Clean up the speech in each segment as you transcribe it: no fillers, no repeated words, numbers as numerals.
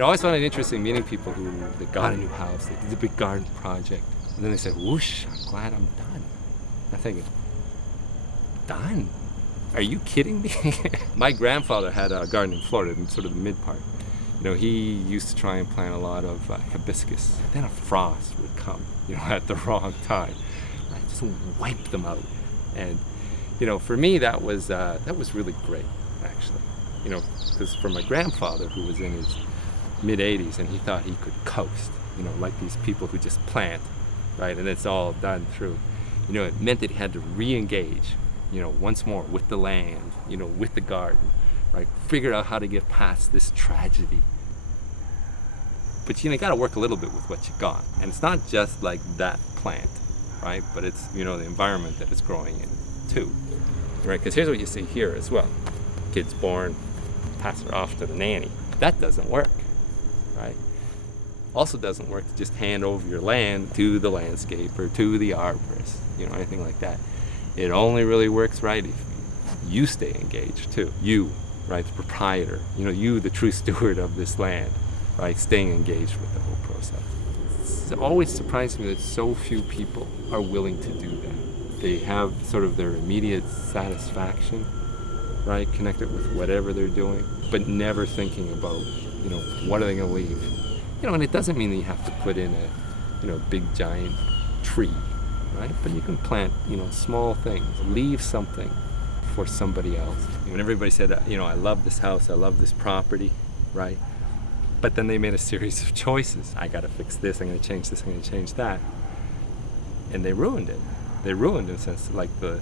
I always found it interesting meeting people who they got a new house, they did a big garden project, and then they said, whoosh, I'm glad I'm done. I'm thinking, done? Are you kidding me? My grandfather had a garden in Florida, in sort of the mid part. He used to try and plant a lot of hibiscus. Then a frost would come, at the wrong time. Right? Just wipe them out. And, for me, that was really great, actually. Because for my grandfather, who was in his mid-80s, and he thought he could coast, like these people who just plant, right? And it's all done through. It meant that he had to re-engage, once more with the land, with the garden, right? Figure out how to get past this tragedy. But you got to work a little bit with what you got. And it's not just like that plant, right? But it's, the environment that it's growing in too, right? Because here's what you see here as well. Kid's born, pass her off to the nanny. That doesn't work, right? Also doesn't work to just hand over your land to the landscaper, to the arborist, anything like that. It only really works right if you stay engaged too. You, right, the proprietor, you, the true steward of this land, right, staying engaged with the whole process. It's always surprised me that so few people are willing to do that. They have sort of their immediate satisfaction, right, connected with whatever they're doing, but never thinking about, what are they going to leave? And it doesn't mean that you have to put in a, big giant tree, right? But you can plant, small things, leave something for somebody else. When everybody said, I love this house, I love this property, right? But then they made a series of choices. I got to fix this, I'm going to change this, I'm going to change that. And they ruined it. They ruined, in a sense, the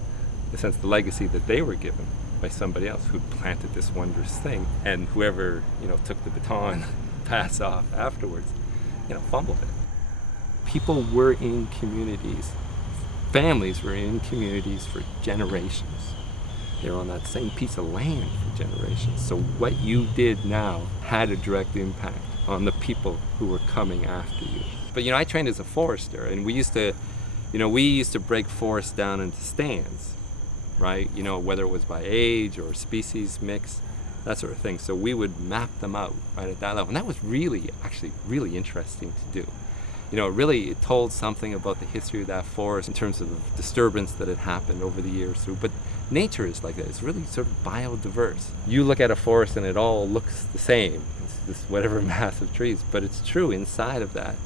legacy that they were given by somebody else who planted this wondrous thing. And whoever, took the baton, pass off afterwards, fumbled it. People were in communities, families were in communities for generations. They were on that same piece of land for generations. So what you did now had a direct impact on the people who were coming after you. But I trained as a forester, and we used to break forests down into stands, right? Whether it was by age or species mix, that sort of thing. So we would map them out right at that level. And that was actually really interesting to do. It told something about the history of that forest in terms of the disturbance that had happened over the years through. But nature is like that. It's really sort of biodiverse. You look at a forest and it all looks the same. It's this whatever mass of trees. But it's true, inside of that,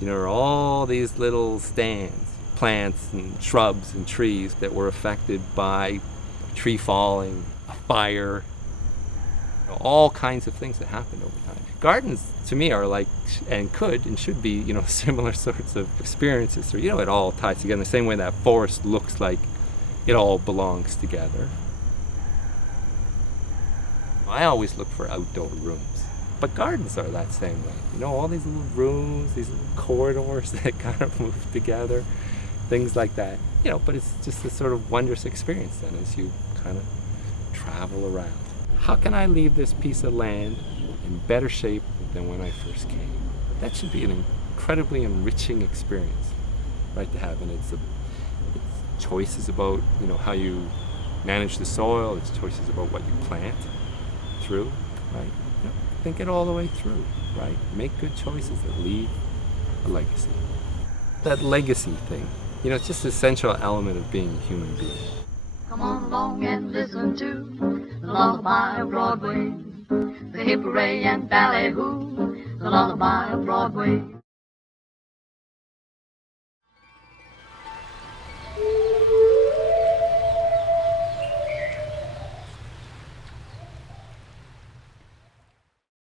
there are all these little stands, plants and shrubs and trees that were affected by a tree falling, a fire, all kinds of things that happened over time. Gardens, to me, are like, and could and should be, similar sorts of experiences. So, it all ties together in the same way that forest looks like it all belongs together. I always look for outdoor rooms, but gardens are that same way. All these little rooms, these little corridors that kind of move together, things like that. But it's just this sort of wondrous experience then as you kind of travel around. How can I leave this piece of land in better shape than when I first came? That should be an incredibly enriching experience, right, to have. And it's choices about, how you manage the soil. It's choices about what you plant through, right? Think it all the way through, right? Make good choices that leave a legacy. That legacy thing, it's just an essential element of being a human being. Come on along and listen to the lullaby of Broadway, the hip hooray and ballet hoo, the lullaby of Broadway.